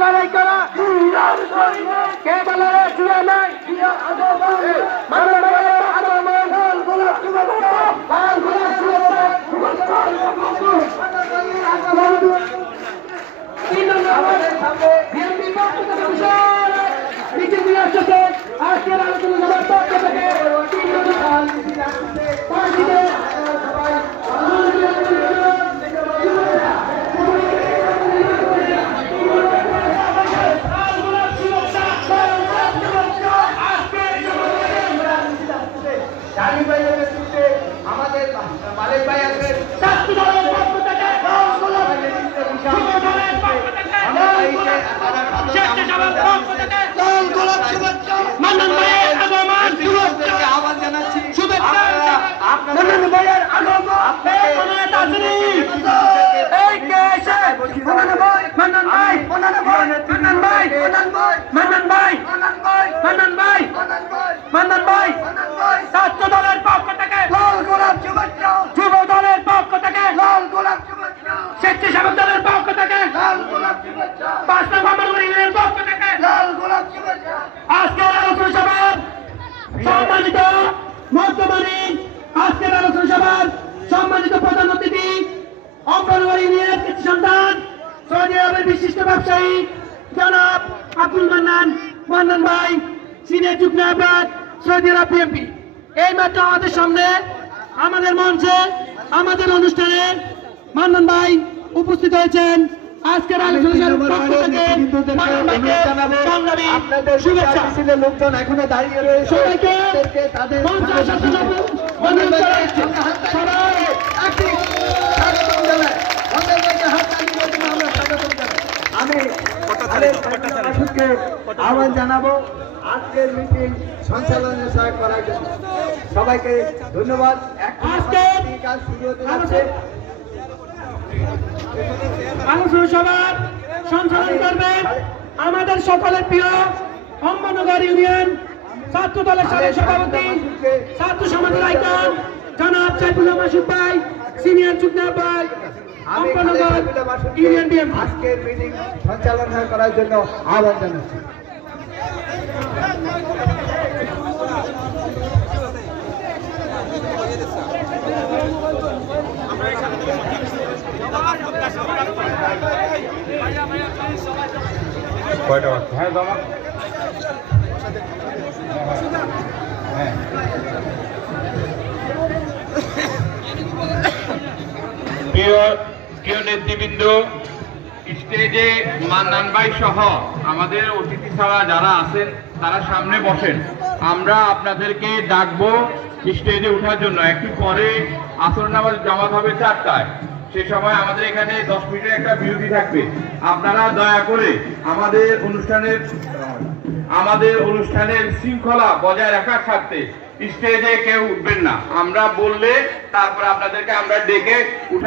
লড়াই করা কে বলে চুয়া নাই আজকের আলোচনা সভার পক্ষ থেকে আমাদের মালিক ভাই আছে আহ্বান জানাচ্ছি ছাত্র দলের পক্ষ থেকে লাল গোলাপ শুভেচ্ছা, যুব দলের পক্ষ থেকে লাল গোলাপ শুভেচ্ছা, স্বেচ্ছাসেবক দলের পক্ষ থেকে লাল গোলাপ শুভেচ্ছা, 5 নং ইউনিয়নের পক্ষ থেকে লাল গোলাপ শুভেচ্ছা। আজকের আলোচনা সভার সম্মানিত মধ্যমানী, আজকের আলোচনা সভার সম্মানিত প্রধান অতিথি, অঙ্গনওয়াড়ি ইউনিয়নের কৃতি সন্তান, সৌদি আরবের বিশিষ্ট ব্যবসায়ী জনাব আব্দুল মান্নান ভাই, সিনিয়র যুগ্ম আহ্বায়ক সৌদি আরব বিএনপি। এই মাত্র আমাদের সামনে আমাদের মঞ্চে আমাদের অনুষ্ঠানে মান্নান ভাই উপস্থিত হয়েছেন। আজকের আলোচনার পক্ষ থেকে মান্নান ভাইকে সংগ্রামী শুভেচ্ছা। লোকজন এখনো দাঁড়িয়ে রয়েছে, সবাইকে তাদের মঞ্চে আসার জন্য অনুরোধ করা হচ্ছে। সবাই একটি স্বাগতম জানাই, মান্নান ভাইকে হাত তালি দিয়ে আমরা স্বাগতম জানাই। আমি আহ্বান জানাবো আজকের মিটিং সঞ্চালনা করার জন্য। সবাইকে ধন্যবাদ। আলোচনা সভার সঞ্চালন করবেন আমাদের সকলের প্রিয় অম্বনগর ইউনিয়ন ছাত্র দলের সাবেক সভাপতি, ছাত্র সমাজের আইকন জনাব সাইফুল্লাহ মাসুদ ভাই, সিনিয়র যুগ্ম আহ্বায়ক অম্বনগর ইউনিয়ন বিএনপি। আজকের মিটিং সঞ্চালনা করার জন্য আহ্বান জানাচ্ছি। কয়টা বাজছে? হ্যাঁ দাদা, হ্যাঁ প্রিয় নেতৃবৃন্দ, স্টেজে মান্নান ভাই সহ আমাদের অতিথি ছাড়া যারা আছেন তারা সামনে বসেন। আমরা আপনাদেরকে ডাকবো স্টেজে ওঠার জন্য। একটু পরে আসর নামাজ জামাত হবে 4টায়, সে সময় আমাদের এখানে 10 মিনিটের একটা বিরতি থাকবে। আপনারা দয়া করে আমাদের অনুষ্ঠানের শৃঙ্খলা বজায় রাখার স্বার্থে স্টেজে কেউ উঠবেন না। আমরা বললে তারপরে আপনাদেরকে আমরা ডেকে উঠা